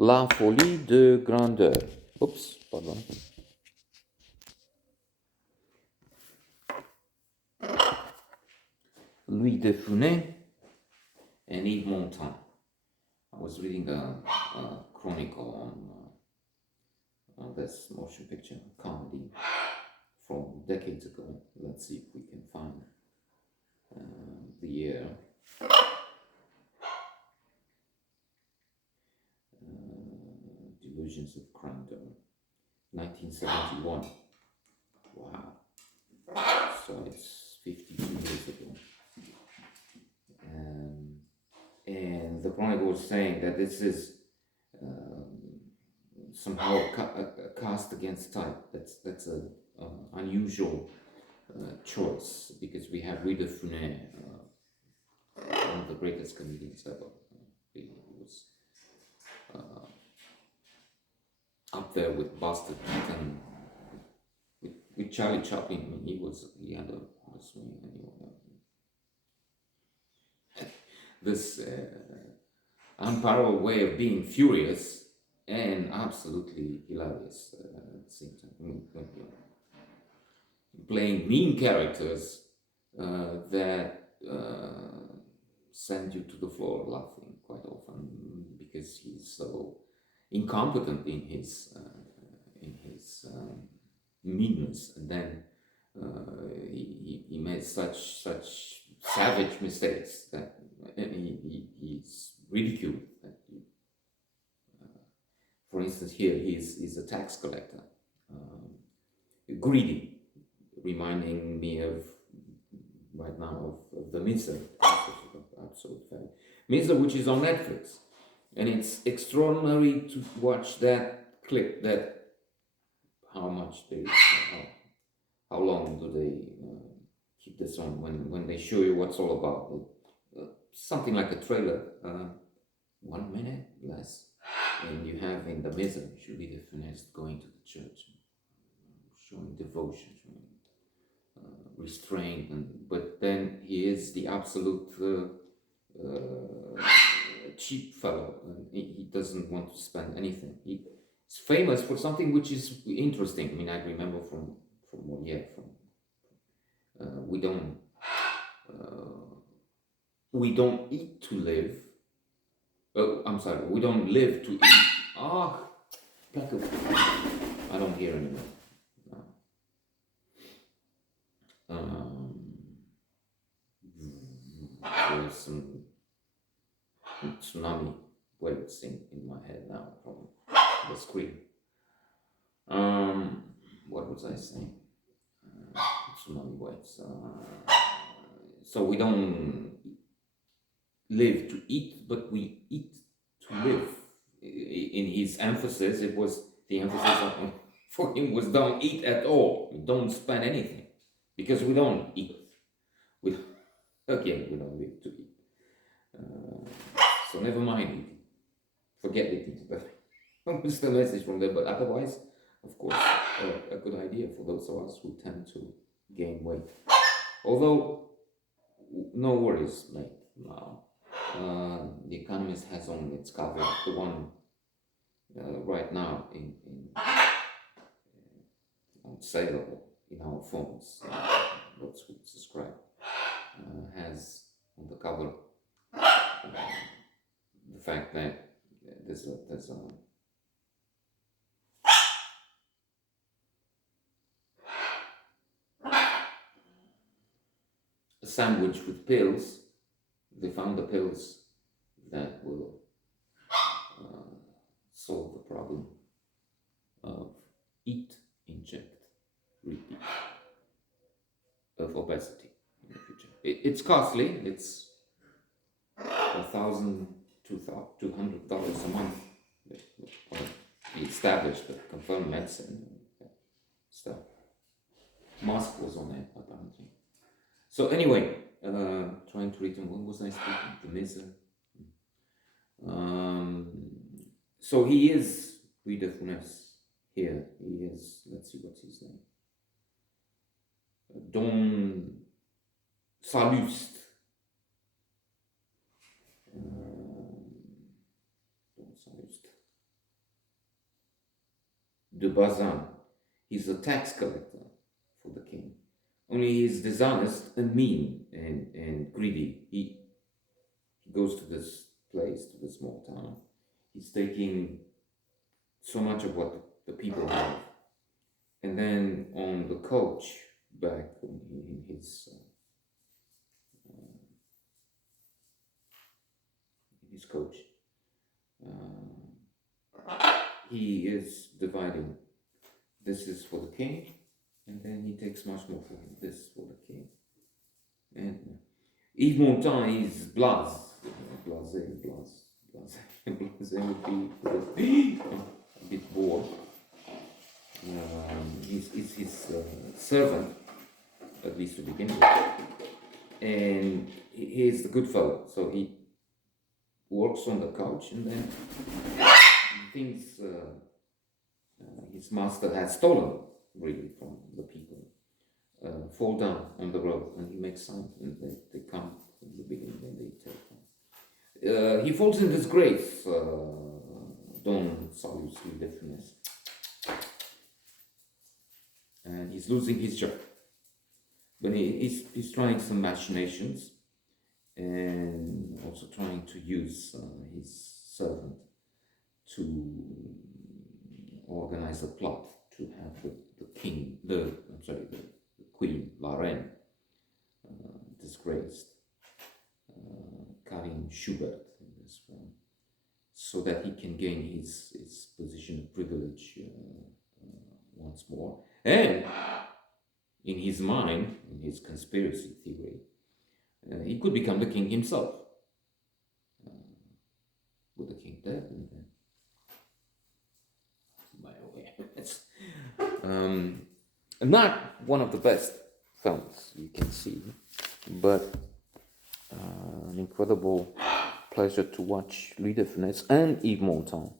La Folie de Grandeurs. Oups, pardon. Louis de Funès and Yves Montand. I was reading a chronicle on this motion picture comedy from decades ago. Let's see if we can find the year. Delusions of Grandeur, 1971. Wow. So it's 52 years ago. And the chronicle was saying that this is somehow a cast against type. That's an unusual choice, because we have Louis de Funès, one of the greatest comedians ever. He was up there with Buster Keaton, with Charlie Chaplin. I mean, he had a swing anyway. This unparalleled way of being furious and absolutely hilarious at the same time. When you're playing mean characters that send you to the floor laughing quite often, because he's so incompetent in his meanness, and then he made such savage mistakes that he's ridiculed. For instance, here he's a tax collector, greedy, reminding me of right now of the Miser, absolute fact. Miser, which is on Netflix, and it's extraordinary to watch that clip. That how long do they keep this on when they show you what's all about? Something like a trailer, 1 minute less, and you have in the Miser Julie de Funès going to the church, showing devotion, showing restraint, but then he is the absolute cheap fellow, and he doesn't want to spend anything. He's famous for something which is interesting. I mean, I remember from Molière, we don't eat to live. I'm sorry, we don't live to eat. I don't hear anymore. There's some tsunami waves in my head now from the screen. What was I saying? Tsunami waves. So we don't live to eat, but we eat to live. In his emphasis, the emphasis for him was don't eat at all. Don't spend anything, because we don't eat. We don't live to eat. So never mind eating. Forget eating. But it's the message from there. But otherwise, of course, a good idea for those of us who tend to gain weight. Although, no worries made now. The Economist has on its cover the one right now on sale in our phones. Those who subscribe has on the cover the fact that there's a sandwich with pills. They found the pills that will solve the problem of eat, inject, repeat of obesity in the future. It's costly. It's $1,000 to $200 a month. The established, the confirmed medicine stuff. Musk was on it apparently. So anyway, trying to read them. What was I speaking? The Miser. So he is Louis de Funès here. He is. Let's see what's his name. Don Salluste. Don Salluste. de Bazin. He's a tax collector for the king. Only he's dishonest and mean and greedy. He goes to this place, to this small town. He's taking so much of what the people have. And then on the coach back in his coach, he is dividing. This is for the king, and then he takes much more for him. This for the king. And Yves Montand is blasé would be a bit bored. He's his servant, at least to begin with. And he's the good fellow, so he works on the couch, and then things his master has stolen, really, from the people, fall down on the road, and he makes sound, and they come from the beginning, and they take them. He falls in disgrace, Don Salus de Funès, and he's losing his job. But he's trying some machinations, and also trying to use his servant to organize a plot to have the queen, La Reine, disgraced, Karin Schubert in this one, so that he can gain his position of privilege once more. And in his mind, in his conspiracy theory, he could become the king himself, with the king dead, and then by the way, it's not one of the best films you can see, but an incredible pleasure to watch Louis de Funès and Yves Montand